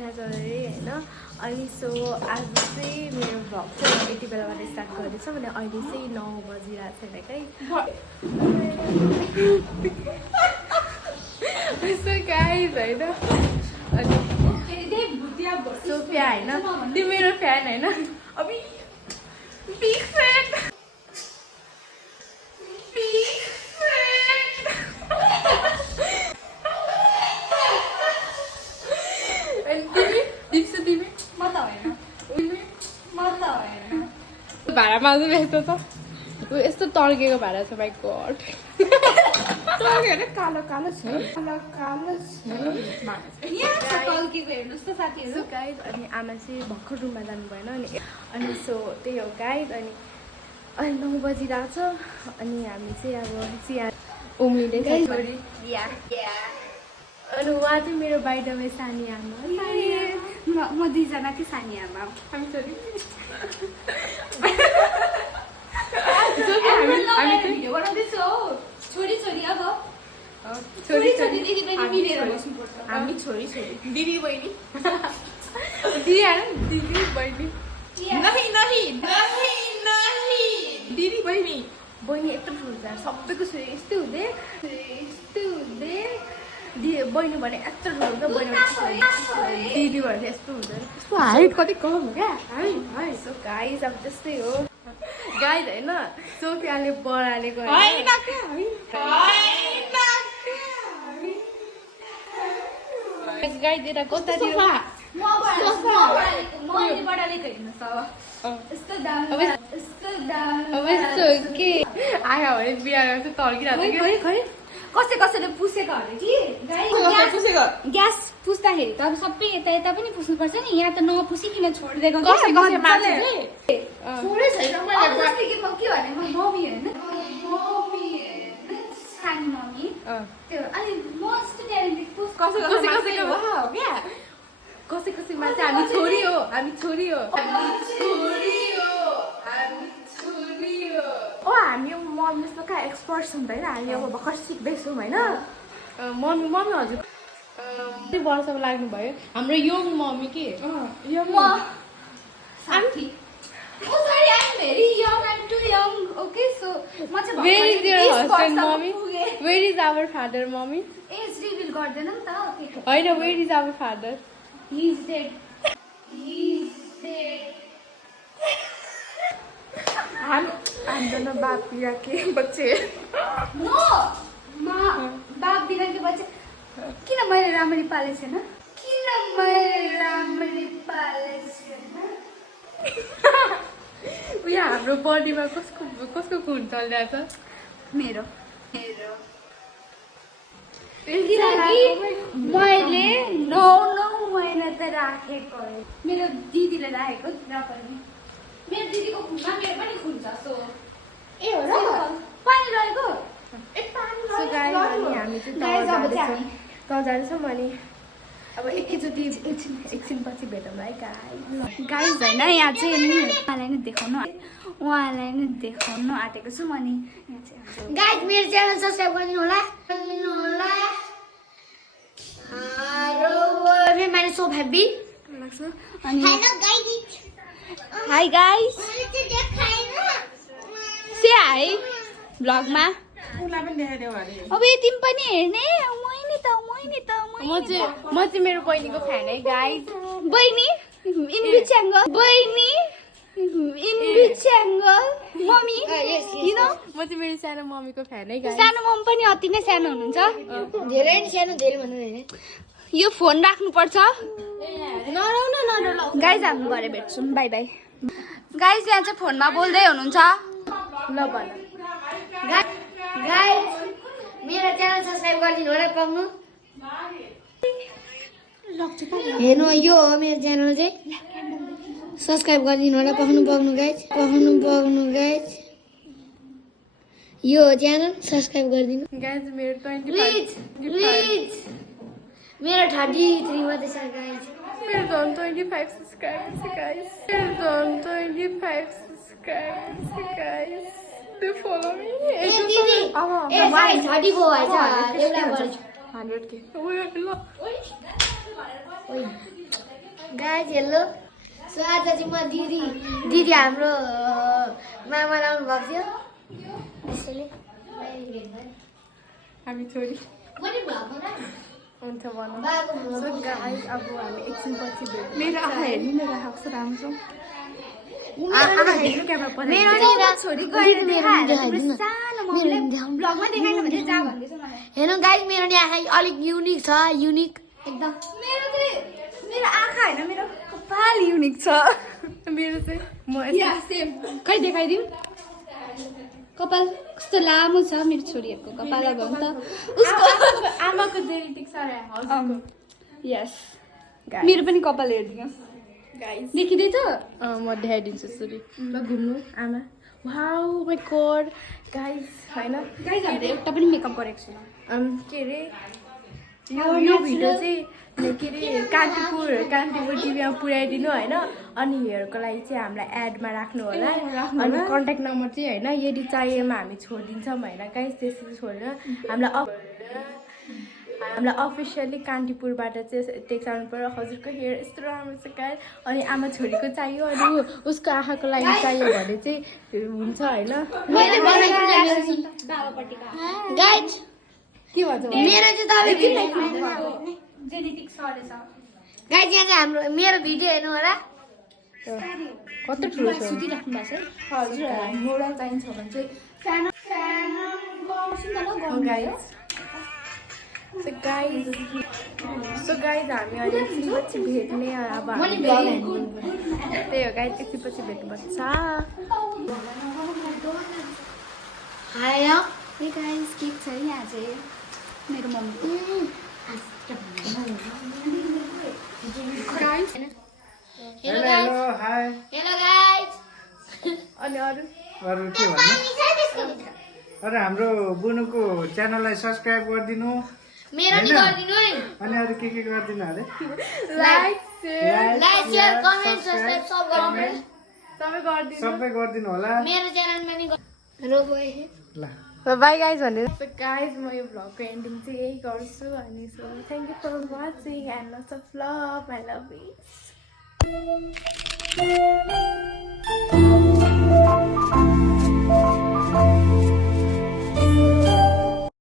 देखाएको छ अरे होइन। अनि सो आज चाहिँ मेरो भ्लग चाहिँ यति बेलाबाट स्टार्ट गर्दैछ भने अहिले चाहिँ 9 बजिरहेको छैन है। सो गाइज होइन अनि सोफिया होइन त्यो मेरो फ्यान होइन अबि बिग फ्यान भाँडामा चाहिँ यस्तो छ यस्तो तर्केको भाँडा छ माइ गड तर्केको कालो कालो छ अनि आमा चाहिँ भर्खर रुममा जानु भएन अनि सो त्यही हो गाइज। अनि अहिले 9 बजिरहेको छ अनि हामी चाहिँ अब चिया उम्लिँदै अनि उहाँ चाहिँ मेरो बाहिरमै सानी आमा म दुईजनाकै सानी आमा हामी छोरी भिडियो बनाउँदैछु हौ छोरी छोरी अब छोरी छोरी दिदी बहिनी मिलेर बस्नुपर्छ हामी छोरी छोरी दिदी बहिनी दिदी बहिनी दिदी बहिनी बहिनी यत्रो ठुलो सबैको छोरी यस्तै हुँदै बहिनी भने यत्रो ठुलो हुन्छ बहिनी दिदी भने यस्तो हुँदैन यस्तो हाइट कति कम हो क्या सो गाइज अब त्यस्तै हो गाइज होइन सोफियाले बढाले गयो गाइज यता कतातिर के आयो भने बिहारमा चाहिँ तर्किरहेको कसै कसैले पुसेको अरे कि ग्यास पुस्दाखेरि त अब सबै यता यता पनि पुस्नुपर्छ नि यहाँ त नपुसिकन छोडिदिएको के भने म के भने म मम्मी होइन सानो मम्मी त्यो अनि म यस्तो ट्यालेन्टेड कसैमा चाहिँ हामी छोरी हो हामी मम्मी जस्तो कहाँ एक्सपर्ट छौँ होइन हामी अब भर्खर सिक्दैछौँ होइन मम्मी हजुर कति वर्षमा लाग्नुभयो हाम्रो यङ मम्मी के where is our father mummy age reveal गर्दैन नि त होइन where is our father he is dead दोनों बाप पिया के बच्चे नो बाप बिना के बच्चे किन मैले राम्ररी पाले छैन उयो हाम्रो बडीमा कसको खुन चलिरहेछ मेरो मैले 9 महिना त राखेको मेरो दिदीले राखेको र पनि मेरो दिदीको खुनमा मेरो पनि खुन छ सो ए हो र पानी रहेको हामी चाहिँ तल जाँदैछौँ अनि अब एकछिनपछि भेटौँ है गाइज होइन यहाँ चाहिँ उहाँलाई नै देखाउनु आँटेको छु अनि गाइज मेरो च्यानल सब्सक्राइब गरिदिनु होला I'm so happy. Hi guys. Say hi. Vlog मा अब तिमी पनि हेर्ने म चाहिँ मेरो बहिनीको फ्यान है गाइज बहिनी in which angle mummy you know म चाहिँ मेरो सानो मम्मीको फ्यान है गाइज सानो मम्मी पनि अति नै सानो हुनुहुन्छ धेरै भन्नु हैन यो फोन राख्नु पर्छ गाइज हामी भरे भेट्छौँ बाइ बाइ गाइज यहाँ चाहिँ फोनमा बोल्दै हुनुहुन्छ ल भन गाइज मेरो च्यानल सब्स्क्राइब गरिदिनु होला पाउनु हेर्नु यो हो मेरो च्यानल चाहिँ सब्स्क्राइब गरिदिनु होला पाउनु गाइज यो हो च्यानल सब्स्क्राइब गरिदिनु गाइज मेरो 25 प्लिज मेरो 33 मात्रै छ गाइज मेरो झन् 25 सब्स्क्राइबर्स गाइज Do follow me. दिदी ए भाइ 30 को भएछ एउटा 100k गाइस हेलो। सो आज चाहिँ म दिदी हाम्रो मामा आउनु भएको थियो त्यसैले हामी छोरी हुन्छ भनौँ। सो गाइस अब हामी एकछिनपछि भेट्छौँ। मेरो आँखा हेर्नु मेरो आँखा कस्तो राम्रो छ। मेरो छोरी गएर देखाएर सानो मम्मीले ब्लगमा देखाएन भने जा भन्दैछ मलाई। हेर्नु गाइस मेरो नि आँखा अलिक युनिक छ युनिक एकदम। मेरो आँखा हैन मेरो कपाल युनिक छ। मेरो चाहिँ म या सेम खै देखाइदिउ। कपाल कस्तो लामो छ मेरो छोरीहरुको कपाल अब त उसको आमाको जेनेटिक छ रे हजुरको। यस मेरो पनि कपाल हेर्दिनुस् गाइस देखिदै छ। म देखाइदिन्छु सुरी ल घुम्नु आमा। वाउ माय गॉड गाइस हैन गाइस हामीले एउटा पनि मेकअप गरेको छैन। के रे यो भिडियो चाहिँ के अरे कान्तिपुर टिभीमा पुर्याइदिनु होइन। अनि हेयरको लागि चाहिँ हामीलाई एडमा राख्नु होला। अनि कन्ट्याक्ट नम्बर चाहिँ होइन यदि चाहिएमा हामी छोडिदिन्छौँ होइन गाइस। त्यसरी छोडेर हामीलाई अफिसियली कान्तिपुरबाट चाहिँ टेक्स्ट आउनु पर्यो। हजुरको हेयर यस्तो राम्रो छ गाइस। अनि आमा छोरीको चाहियो अनि उसको आँखाको लागि चाहियो भने चाहिँ हुन्छ होइन गाइस। के भन्छ मेरो चाहिँ तपाईँ किन जेनेटिक सरेछ। गाइस यहाँ चाहिँ हाम्रो मेरो भिडियो हेर्नु होला। कस्तो ठुलो छ सुतिराख्नु भएको छ। हजुर मोडल चाहिन्छ भने चाहिँ सानो सानो गर्छौँ न ल गाइस। सो गाइस हामी अहिले एकछिनपछि भेट्ने अब हामी त्यही हो गाइस एकछिनपछि भेट्नुपर्छ। हाय गाइस केक छ यहाँ चाहिँ मेरो mummy. Guys hello hello hi. Hello guys. अनि अरु के भन्नु? अरे हाम्रो बुनुको च्यानललाई सब्स्क्राइब गरिदिनु। मेरो नि गरिदिनु है। अनि अरु के गरिदिनु अरे? लाइक शेयर कमेन्ट सब्स्क्राइब सबै गरिदिनु होला। मेरो च्यानलमा नि ल बाई गाइज भनेर। सो गाइज म यो भ्लगको एन्डिङ चाहिँ यही गर्छु अनि so thank you for watching and lots of love I love you.